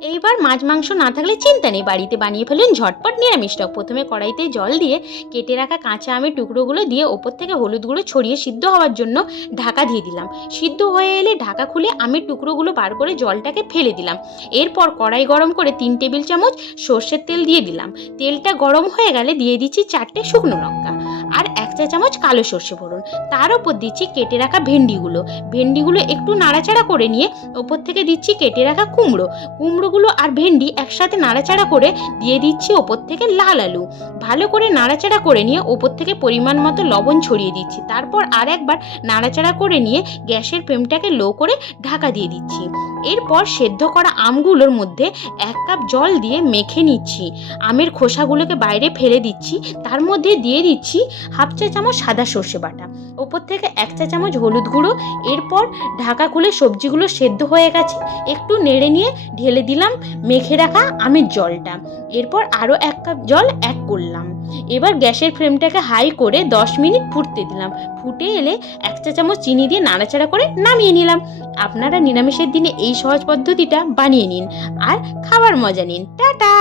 এইবার মাছ মাংস না থাকলে চিন্তা নেই, বাড়িতে বানিয়ে ফেলুন ঝটপট নিরামিষ টক। প্রথমে কড়াইতে জল দিয়ে কেটে রাখা কাঁচা আমের টুকরোগুলো দিয়ে ওপর থেকে হলুদ গুঁড়ো ছড়িয়ে সিদ্ধ হওয়ার জন্য ঢাকা দিয়ে দিলাম। সিদ্ধ হয়ে এলে ঢাকা খুলে আমের টুকরোগুলো বার করে জলটাকে ফেলে দিলাম। এরপর কড়াই গরম করে 3 টেবিল চামচ সর্ষের তেল দিয়ে দিলাম। তেলটা গরম হয়ে গেলে দিয়ে দিচ্ছি 4টে শুকনো লঙ্কা আর 1 চা চামচ কালো সর্ষে ফোড়ন। তার উপর দিচ্ছি কেটে রাখা ভেন্ডিগুলো একটু নাড়াচাড়া করে নিয়ে ওপর থেকে দিচ্ছি কেটে রাখা কুমড়োগুলো আর ভেন্ডি একসাথে নাড়াচাড়া করে দিয়ে দিচ্ছি ওপর থেকে লাল আলু। ভালো করে নাড়াচাড়া করে নিয়ে ওপর থেকে পরিমাণ মতো লবণ ছড়িয়ে দিচ্ছি। তারপর আর একবার নাড়াচাড়া করে নিয়ে গ্যাসের ফ্লেমটাকে লো করে ঢাকা দিয়ে দিচ্ছি। এরপর সেদ্ধ করা আমগুলোর মধ্যে 1 কাপ জল দিয়ে মেখে নিচ্ছি। আমের খোসাগুলোকে বাইরে ফেলে দিচ্ছি। তার মধ্যে দিয়ে দিচ্ছি 1/2 চা চামচ সাদা সর্ষে বাটা, ওপর থেকে 1 চা চামচ হলুদ গুঁড়ো। এরপর ঢাকা খুলে সবজিগুলো সেদ্ধ হয়ে গেছে একটু নেড়ে নিয়ে ঢেলে দিলাম মেখে রাখা আমের জলটা। এরপর আরও 1 কাপ জল অ্যাড করলাম। এবার গ্যাসের ফ্লেমটাকে হাই করে 10 মিনিট ফুটতে দিলাম। ফুটে এলে 1 চা চামচ চিনি দিয়ে নাড়াচাড়া করে নামিয়ে নিলাম। আপনারা নিরামিষের দিনে এই সহজ পদ্ধতিটা বানিয়ে নিন আর খাবার মজা নিন। টাটা।